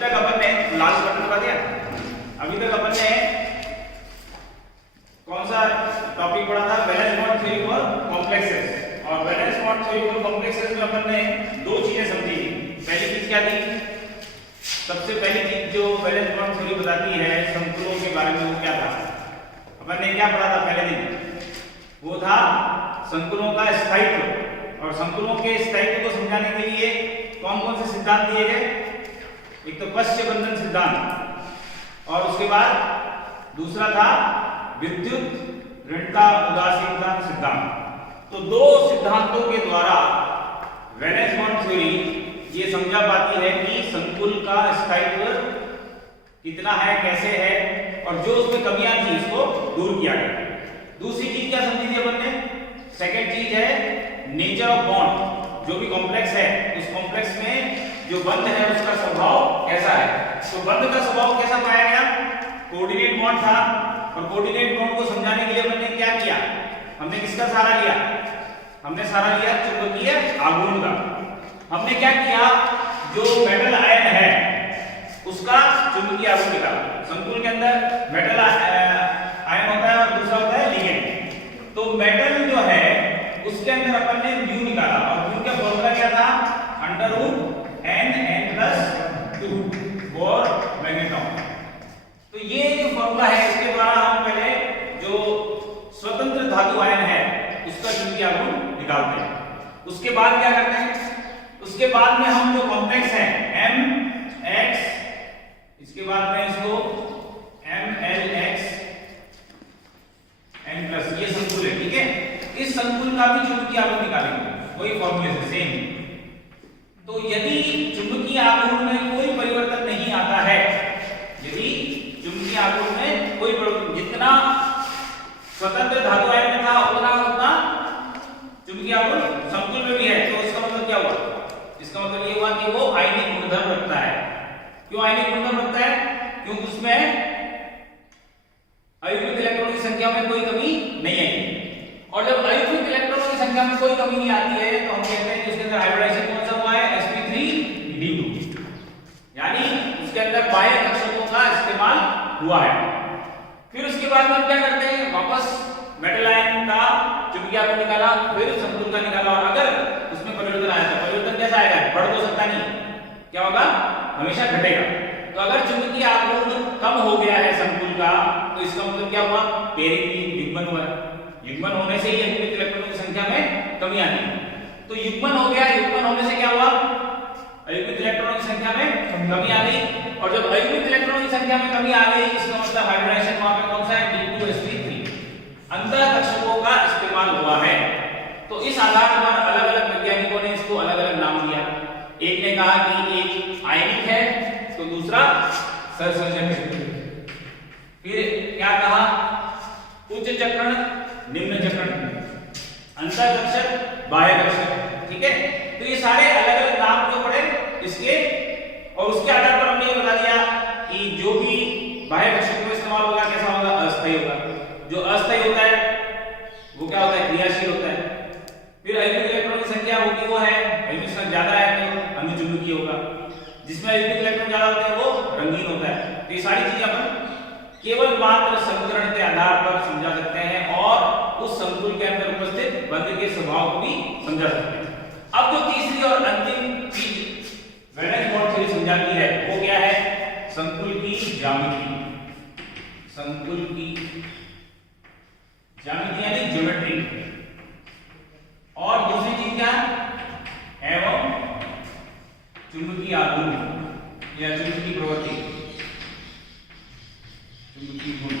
तक अपन ने लाल बटन दबा दिया। अभी तक अपन ने कौन सा टॉपिक पढ़ा था? Valence bond theory for complexes. और valence bond theory for complexes में अपन ने दो चीजें समझी। पहली चीज क्या थी? सबसे पहली चीज जो वैलेंस बॉन्ड थ्योरी बताती है संकुलों के बारे में, वो क्या था? अपन ने क्या पढ़ा था पहले दिन? वो था संकुलों का स्थायित्व। और संकुलों के स्थायित्व को समझाने के लिए कौन कौन से सिद्धांत दिए गए? एक तो पश्च बंधन सिद्धांत, और उसके बाद दूसरा था विद्युत ऋणता उदासीनता सिद्धांत। तो दो सिद्धांतों के द्वारा वैलेंस बॉन्ड थ्योरी ये समझा पाती है कि संकुल का स्थायित्व कितना है, कैसे है, और जो उसमें कमियां थी उसको दूर किया गया। दूसरी चीज क्या समझी थी अपन ने? सेकंड चीज है नेचर ऑफ बॉन्ड। जो भी कॉम्प्लेक्स है उस कॉम्प्लेक्स में जो बंध है उसका स्वभाव कैसा है। तो बंध का स्वभाव कैसा पाया गया? कोऑर्डिनेट बॉन्ड था। और कोऑर्डिनेट बॉन्ड को समझाने के लिए हमने क्या किया? हमने किसका सहारा लिया? हमने सहारा लिया चुंबकीय आघूर्ण का। हमने क्या किया? जो मेटल आयन है उसका चुंबकीय आघूर्ण निकाला। संकुल के अंदर मेटल आयन होता है और दूसरा होता है लिगेंड। तो मेटल जो है उसके अंदर अपन ने म्यू निकाला, और म्यू का फॉर्मूला क्या था? √n+2 for magneton. तो ये जो फॉर्मूला है इसके द्वारा हम पहले जो स्वतंत्र धातु आयन है उसका चुंबकीय आघूर्ण निकालते हैं। उसके बाद क्या करते हैं? उसके बाद में हम जो कॉम्प्लेक्स है mx, इसके बाद में इसको mlx n+, ये संकुल है, ठीक है। इस संकुल का भी चुंबकीय आघूर्ण निकालेंगे वही फॉर्मूले से, सेम। तो यदि चुंबकीय आघूर्ण में कोई परिवर्तन नहीं आता है, यदि चुंबकीय आघूर्ण में कोई परिवर्तन, जितना स्वतंत्र धातु आयन में था उतना चुंबकीय आघूर्ण संकुल में भी है, तो इसका मतलब क्या हुआ? इसका मतलब ये हुआ कि वो आयनिक गुणधर्म रखता है। क्यों आयनिक गुणधर्म रखता है? क्योंकि उसमें अयुग्मित इलेक्ट्रॉनों की संख्या में कोई कमी नहीं आएगी। और जब अयुग्मित इलेक्ट्रॉनों की संख्या में कोई कमी नहीं आती है तो हम कहते हैं कि उसके अंदर हाइब्रिडाइजेशन कौन सा हुआ है? sp3d2, यानी उसके अंदर बाह्य कक्षकों का इस्तेमाल हुआ है। फिर उसके बाद हम क्या करते हैं? वापस मेटल आयन का चुंबकीय आघूर्ण निकाला, फिर संकुल का निकाला, और अगर उसमें परिवर्तन आया तो परिवर्तन कैसा आएगा? बढ़ तो सकता नहीं, क्या होगा? हमेशा घटेगा। तो अगर चुंबकीय आघूर्ण कम हो गया है संकुल का, तो इसका मतलब क्या हुआ? पेरिंग, युग्मन हुआ। युग्मन होने से ही अयुग्मित इलेक्ट्रॉनों की संख्या में कमी आती है। तो युग्मन हो गया, युग्मन होने से क्या हुआ? अयुग्मित इलेक्ट्रॉनों की संख्या में कमी आ गई। और जब अयुग्मित इलेक्ट्रॉनों की संख्या में कमी आ गई, इसका मतलब हाइब्रिडाइजेशन वहां पे कौन सा है? d2sp3, अंतर कक्षकों का इस्तेमाल हुआ है। तो इस आधार पर अलग अलग वैज्ञानिकों ने इसको अलग अलग नाम दिया। एक ने कहा कि एक आयनिक है, तो दूसरा सहसंयोजक है। फिर क्या कहा? उच्च चक्रण, निम्न चक्रण, अंतर कक्षक, बाह्य कक्षक, ठीक है। तो ये सारे अलग अलग नाम जो पड़े इसके, और उसके आधार पर हमने ये बता दिया कि जो भी बाह्य कक्षक में इस्तेमाल होगा कैसा होगा? अस्थायी होगा। जो अस्थायी होता है वो क्या होता है? क्रियाशील होता है। फिर अयुग्मित इलेक्ट्रॉन की संख्या होगी वो है, अयुग्मित संख्या ज्यादा है तो अनुचुंबकीय होगा। जिसमें अयुग्मित इलेक्ट्रॉन ज्यादा होते हैं वो रंगीन होता है। तो ये सारी चीजें अपन केवल मात्र समीकरण के आधार पर समझा सकते हैं, और उस संकुल के अंदर उपस्थित बंध के स्वभाव को भी समझा सकते हैं। अब जो तीसरी और अंतिम चीज वैलेंस बॉन्ड थ्योरी समझाती है वो क्या है? संकुल की ज्यामिति। संकुल की ज्यामिति यानी ज्योमेट्री। और दूसरी चीज क्या? एवं चुंबकीय आघूर्ण या चुंबकीय प्रवृत्ति, चुंबकीय गुण।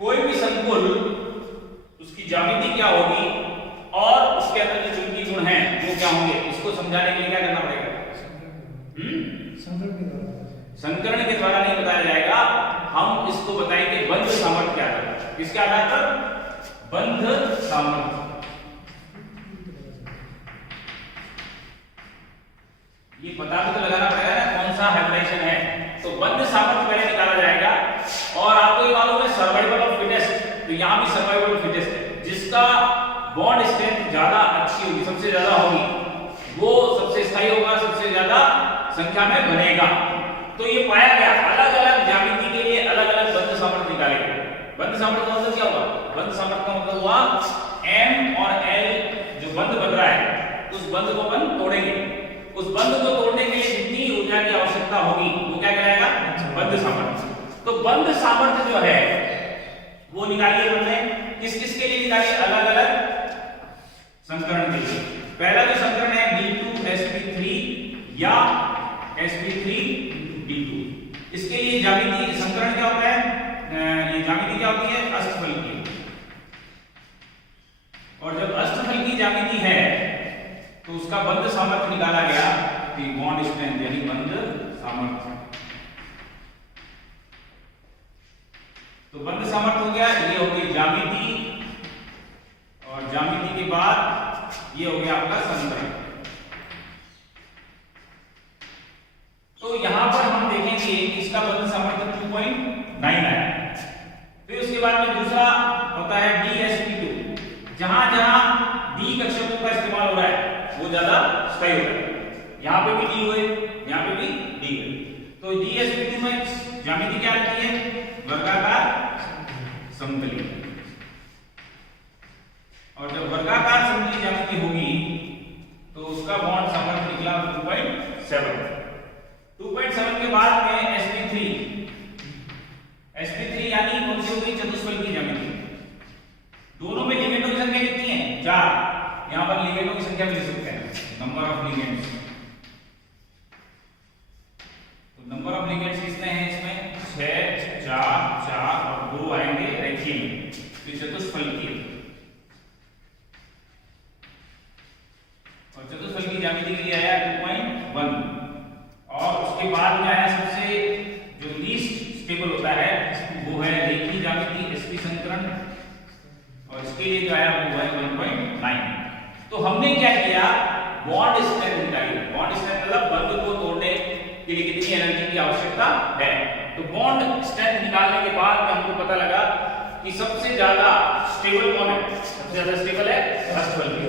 कोई भी संकुल उसकी ज्यामिति क्या होगी और उसके अंदर जो चुंबकीय गुण हैं वो क्या होंगे, इसको समझाने के लिए क्या करना पड़ेगा? संकरण के द्वारा नहीं बताया जाएगा, हम इसको बताएंगे बंध सामर्थ्य के आधार पर। किसके आधार पर? बंध सामर्थ्य। ये पता भी तो लगाना पड़ेगा ना कौन सा हाइब्रिडाइजेशन है। तो बंध सामर्थ्य पहले निकाला जाएगा। और आपको ये मालूम है सर्वाइवल ऑफ फिटेस्ट, तो यहाँ भी सर्वाइवल ऑफ फिटेस्ट है। जिसका बॉन्ड स्ट्रेंथ ज्यादा अच्छी होगी, सबसे ज्यादा होगी, वो सबसे स्थायी होगा, सबसे ज्यादा संख्या में बनेगा। तो ये पाया गया अलग अलग ज्यामिति के लिए अलग अलग बंध सामर्थ्य निकाले गए। बंध सामर्थ्य का मतलब क्या हुआ? बंध सामर्थ्य का मतलब हुआ M और L जो बंध बन रहा है उस बंध को अपन तोड़ेंगे। उस बंध को तोड़ने के लिए जितनी ऊर्जा की आवश्यकता होगी वो क्या कहलाएगा? बंध सामर्थ्य। तो बंध सामर्थ्य जो है वो निकालिए हमने किस किस के लिए निकालिए? अलग अलग संस्करण के लिए। पहला जो संस्करण है D2sp3 या sp3d2, इसके लिए ज्यामिति संस्करण क्या होता है? ये ज्यामिति क्या होती है? अष्टफल की। और जब अष्टफल की ज्यामिति है तो उसका बंध सामर्थ्य निकाला गया कि बॉन्ड स्ट्रेंथ यानी बंध सामर्थ्य। तो बंध सामर्थ्य हो गया, ये हो गई ज्यामिति, और ज्यामिति के बाद ये हो गया आपका संस्करण। तो यहां पर हम देखेंगे कि इसका बंध सामर्थ्य 2.9 आया। फिर उसके बाद में दूसरा होता है DsP2, जहां जहां D कक्षकों का इस्तेमाल हो रहा है वो ज्यादा स्थायी होता है। यहां पे भी D हुए, यहां पे भी D हुए। तो DsP2 में ज्यामिति क्या रहती है? वर्गाकार समतली। और जब वर्गाकार समतली ज्यामिति होगी तो उसका बॉन्ड सामर्थ्य निकला 2.7। 2.7 के बाद में sp3 यानी कौन सी होगी? चतुष्फल की ज्यामिति। दोनों में लिगेंडों की संख्या कितनी है? 4। यहां पर लिगेंडों की संख्या भी लिख सकते हैं, नंबर ऑफ लिगेंड्स। तो नंबर ऑफ लिगेंड्स कितने हैं इसमें? 6, 4 और 2 आएंगे रेखीय। तो चतुष्फल की, और चतुष्फल की ज्यामिति के लिए आया 2.1। और उसके बाद में आया सबसे जो लीस्ट स्टेबल होता है वो है रेखीय ज्यामिति sp संकरण, और इसके लिए जो आया वो है 1.9। तो हमने क्या किया? बॉन्ड स्ट्रेंथ निकाली। बॉन्ड स्ट्रेंथ मतलब बंध को तोड़ने के लिए कितनी एनर्जी की आवश्यकता है। तो बॉन्ड स्ट्रेंथ निकालने के बाद में हमको पता लगा कि सबसे ज्यादा स्टेबल कौन है? सबसे ज्यादा स्टेबल है अष्टफल की,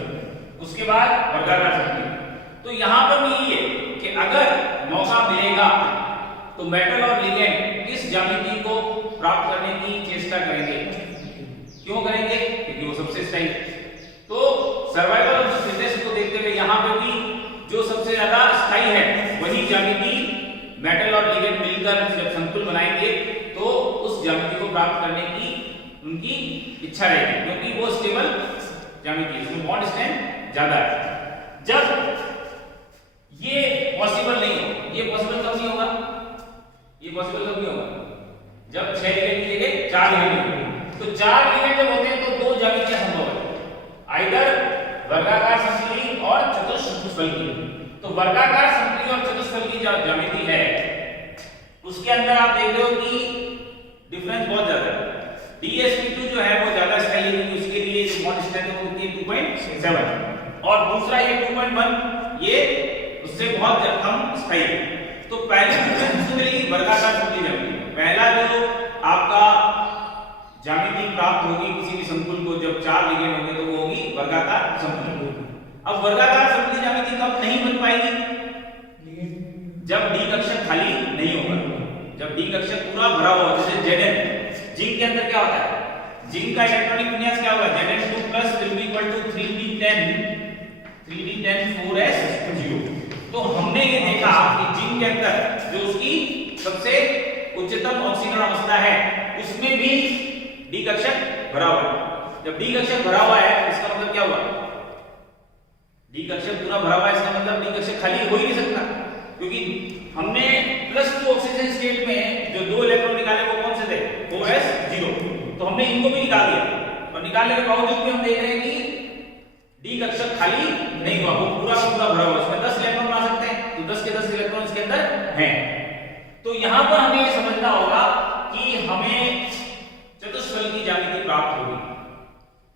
उसके बाद वर्गाकार समतली। तो यहां पर भी ये कि अगर मौका मिलेगा तो मेटल और लिगेंड इस ज्यामिति को प्राप्त करने की चेष्टा करेंगे। क्यों करेंगे? क्योंकि वो सबसे स्थायी। तो सर्वाइवल ऑफ द फिटेस्ट को देखते हुए यहां पे भी जो सबसे ज्यादा स्थायी है वही ज्यामिति मेटल और लिगेंड मिलकर जब संतुलन बनाएंगे तो उस ज्यामिति को प्राप्त करने की उनकी इच्छा रहेगी, क्योंकि वो स्टेबल ज्यामिति है, इसमें बॉन्ड स्ट्रेंथ ज्यादा है। जब ये पॉसिबल नहीं हो, ये पॉसिबल कब नहीं होगा? ये पॉसिबल कब नहीं होगा? जब 6 लिगेंड की जगह 4 लिगेंड होंगे। तो 4 लिगेंड जब होते हैं तो 2 ज्यामितियां संभव है, आइदर वर्गाकार समतली और चतुष्फल की। तो वर्गाकार समतली और चतुष्फल की जो ज्यामिति है उसके अंदर आप देख रहे हो कि डिफरेंस बहुत ज्यादा है। DsP2 जो है वो ज्यादा स्थायी है, क्योंकि उसके लिए जो बॉन्ड स्ट्रेंथ है वो होती है 2.7, और दूसरा ये 2.1 ये उससे बहुत कम स्थायी है। तो पहले डिफरेंस मिलेगी वर्गाकार समतली ज्यामिति। पहला जो आपका ज्यामिति प्राप्त होगी किसी भी संकुल को जब 4 लिगेंड होंगे तो वो होगी वर्गाकार समतली। अब वर्गाकार समतली ज्यामिति कब नहीं बन पाएगी? जब D कक्षक खाली नहीं होगा, जब D कक्षक पूरा भरा हुआ। जैसे Zn जिंक के अंदर क्या होता है? जिंक का इलेक्ट्रॉनिक विन्यास क्या होगा? Zn2+ will be equal to 3d10 4s0। तो हमने ये देखा कि जिंक के अंदर जो उसकी सबसे उच्चतम ऑक्सीकरण अवस्था है उसमें भी D कक्षक भरा हुआ है। जब D कक्षक भरा हुआ है इसका मतलब क्या हुआ? D कक्षक पूरा भरा हुआ है, इसका मतलब D कक्षक खाली हो ही नहीं सकता, क्योंकि हमने +2 ऑक्सीजन स्टेट में जो 2 इलेक्ट्रॉन निकाले वो कौन से थे? 4s0। तो हमने इनको भी निकाल दिया, और निकालने के बावजूद भी हम देख रहे हैं कि D कक्षक खाली नहीं हुआ, वो पूरा का पूरा भरा हुआ। इसमें 10 इलेक्ट्रॉन आ सकते हैं, तो 10 के 10 इलेक्ट्रॉन इसके अंदर हैं। तो यहां पर हमें ये समझना होगा कि हमें चतुष्फल की ज्यामिति प्राप्त होगी,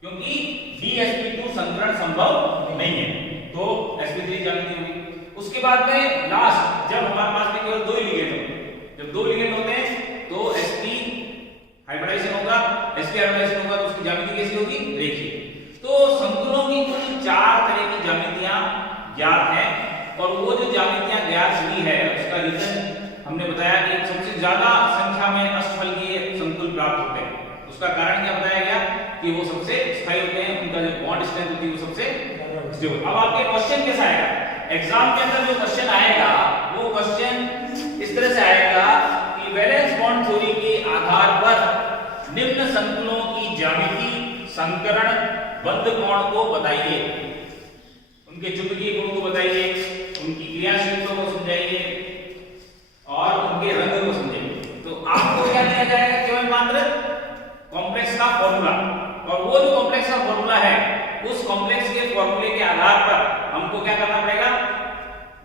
क्योंकि DsP2 संकरण संभव नहीं है, तो sp3 ज्यामिति होगी। उसके बाद में लास्ट जब हमारे पास में केवल 2 ही लिगेंड होते हैं, जब 2 लिगेंड होते हैं तो sp हाइब्रिडाइजेशन होगा, sp हाइब्रिडाइजेशन होगा, तो उसकी ज्यामिति कैसी होगी? रेखीय। तो संकुलों की कुल 4 तरह की ज्यामितियां ज्ञात हैं, और वो जो ज्यामितियां ज्ञात हुई है हमने बताया कि सबसे ज्यादा संख्या में अष्टफलकीय संकुल प्राप्त होते हैं। उसका कारण क्या बताया गया कि वो सबसे स्थायी होते हैं, उनका जो बॉन्ड स्ट्रेंथ होती है वो सबसे स्टेबल। अब आपके क्वेश्चन कैसा आएगा एग्जाम के अंदर, जो क्वेश्चन आएगा वो क्वेश्चन इस तरह से आएगा कि वैलेंस बॉन्ड थ्योरी के आधार पर निम्न संकुलों की ज्यामिति, संकरण, बंध कोण को बताइए, उनके चुंबकीय गुण को बताइए, उनकी क्रियाशीलता को समझाइए और उनके रंग को समझाइए। तो आपको क्या दिया जाएगा, केवल मात्र कॉम्प्लेक्स का फॉर्मूला, और वो जो कॉम्प्लेक्स का फॉर्मूला है उस कॉम्प्लेक्स के फॉर्मूले के आधार पर हमको क्या करना पड़ेगा,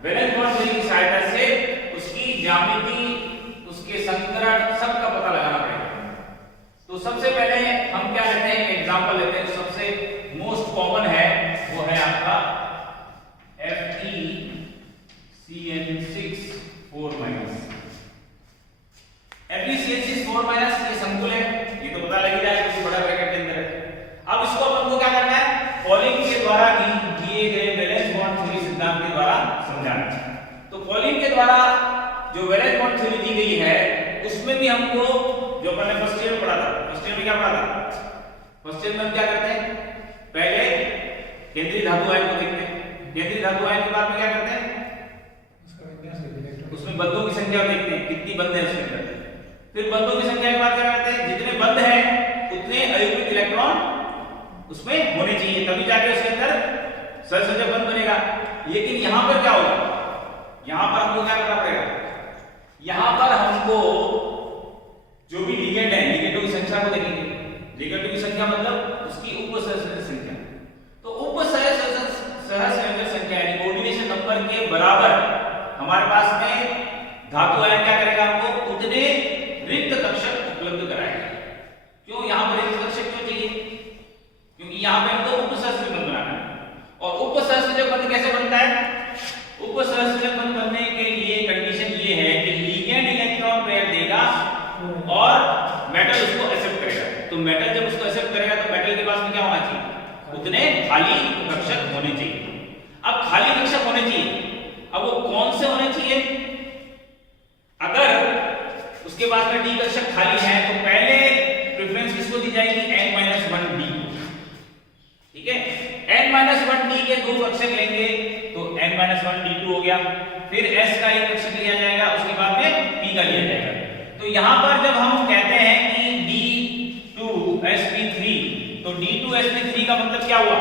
वैलेंस बॉन्ड थ्योरी की सहायता से उसकी ज्यामिति, उसके संकरण सबका पता लगाना पड़ेगा। तो सबसे पहले हम क्या लेते हैं, एग्जांपल लेते हैं। सबसे मोस्ट कॉमन है वो है आपका FeCN6 4-। FeCN6 4- ये संकुल है, ये तो पता लग ही रहा है कि बड़ा ब्रैकेट के अंदर है। अब इसको अपन को क्या करना है, पॉलिंग के द्वारा दिए गए वैलेंस बॉन्ड थ्योरी सिद्धांत के द्वारा समझाना है। तो पॉलिंग के द्वारा जो वैलेंस बॉन्ड थ्योरी दी गई है उसमें भी हमको, जो अपन ने फर्स्ट ईयर में पढ़ा था, फर्स्ट ईयर में क्या पढ़ा था, फर्स्ट ईयर में हम क्या करते हैं, पहले केंद्रीय धातु आयन को देखते हैं, केंद्रीय धातु आयन के बाद में क्या करते हैं, उसमें बंधों की संख्या देखते हैं, कितनी बंध है उसके अंदर। फिर बंधों की संख्या के बाद क्या करते हैं, जितने बंध हैं उतने अयुग्मिक इलेक्ट्रॉन उसमें होने चाहिए, तभी जाके उसके अंदर सहसंयोजक बंध बनेगा। लेकिन यहां पर क्या होगा, यहां पर हमको क्या करना पड़ेगा, यहां पर हमको जो भी लिगेंड है, लिगेंडों की संख्या को देखेंगे। लिगेंडों की संख्या मतलब उसकी उपसहसंयोजक संख्या। तो उपसहसंयोजक संख्या यानी कोऑर्डिनेशन नंबर के बराबर हमारे पास में धातु आयन क्या करेगा, हमको उतने रिक्त कक्षक उपलब्ध कराएगा। क्यों यहां पर रिक्त कक्षक क्यों चाहिए, क्योंकि यहां पे हमको उपसहसंयोजक बंध बनाना है। और उपसहसंयोजक बंध कैसे बनता है, उपसहसंयोजक बंध बनने के लिए कंडीशन ये है कि लिगेंड इलेक्ट्रॉन पेयर देगा और मेटल उसको एक्सेप्ट करेगा। तो मेटल जब उसको एक्सेप्ट करेगा तो मेटल के पास में क्या होना चाहिए, उतने खाली कक्षक होने चाहिए। अब खाली कक्षक होने चाहिए, अब वो कौन से होने चाहिए, अगर उसके पास में डी कक्षक खाली है तो पहले प्रेफरेंस किसको दी जाएगी, n-1d। ठीक है, n-1d के दो कक्षक लेंगे तो n-1d2 हो गया, फिर s का एक कक्षक लिया जाएगा, उसके बाद में p का लिया जाएगा। तो यहां पर जब हम कहते हैं कि d2sp3, तो d2sp3 का मतलब क्या हुआ,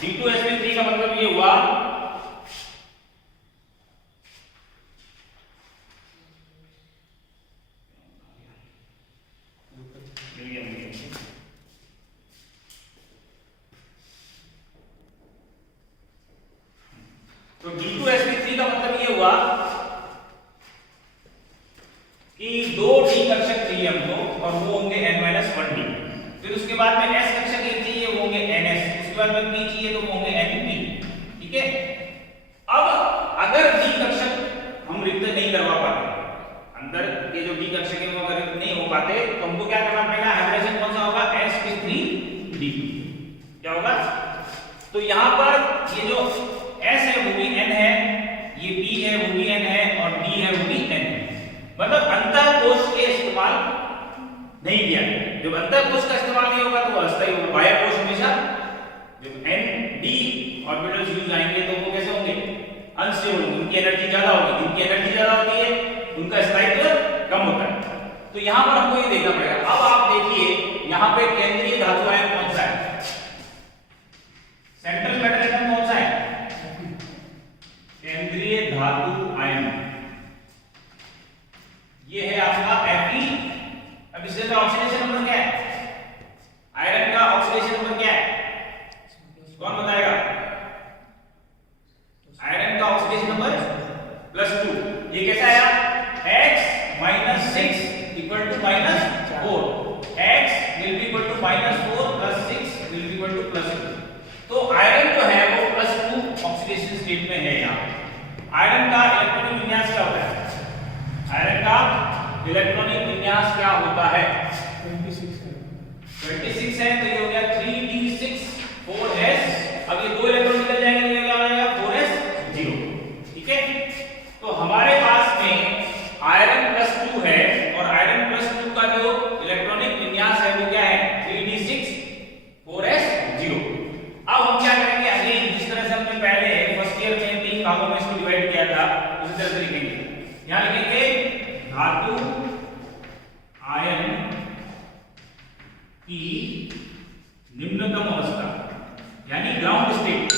d2sp3 का मतलब ये हुआ तो d2sp3 का मतलब ये हुआ कि दो d कक्षक चाहिए हमको और वो होंगे n-1d। फिर उसके बाद में s कक्षक एक चाहिए, वो होंगे ns। उसके बाद में p चाहिए तो वो होंगे np। ठीक है, अब अगर d कक्षक हम रिक्त नहीं करवा पाते, अंदर के जो d कक्षक है वो अगर रिक्त नहीं हो पाते तो हमको क्या करना पड़ेगा, हाइब्रिडेशन कौन सा होगा, sp3d2। क्या होगा, तो यहां पर ये जो s है वो भी n है, ये p है वो भी n है, और d है वो भी n है। मतलब अंतःकोश के इस्तेमाल नहीं किया गया। जब अंतःकोश का इस्तेमाल नहीं होगा तो वो अस्थायी होगा। बाह्य कोश हमेशा जब n d ऑर्बिटल्स यूज आएंगे तो वो कैसे होंगे, अनस्टेबल होंगे, उनकी एनर्जी ज्यादा होगी। जिनकी एनर्जी ज्यादा होती है उनका स्थायित्व कम होता है। तो यहां पर हमको ये देखना पड़ेगा। अब आप देखिए यहां पे केंद्रीय धातु आयन कौन सा है, सेंट्रल मेटल एटम कौन सा है, केंद्रीय धातु आयन, ये है आपका Fe। अब इसका ऑक्सीडेशन नंबर क्या है, आयरन का ऑक्सीडेशन नंबर क्या है, कौन बताएगा, आयरन का ऑक्सीडेशन नंबर +2। ये कैसा आया, x - 6 = -4, x will be equal to -4 + 6 will be equal to +2। तो आयरन जो है वो +2 ऑक्सीडेशन स्टेट में है। यहाँ आयरन का इलेक्ट्रॉनिक विन्यास क्या होता है, आयरन का इलेक्ट्रॉनिक विन्यास क्या होता है, 26 है। तो ये हो गया 3d6 4s। अब ये दो इलेक्ट्रॉन निकल जाएंगे तो ये क्या हो जाएगा 4s0। ठीक है, तो हमारे पास में आयरन तरह से लिखेंगे, यहां लिखेंगे धातु आयन की निम्नतम अवस्था यानी ग्राउंड स्टेट,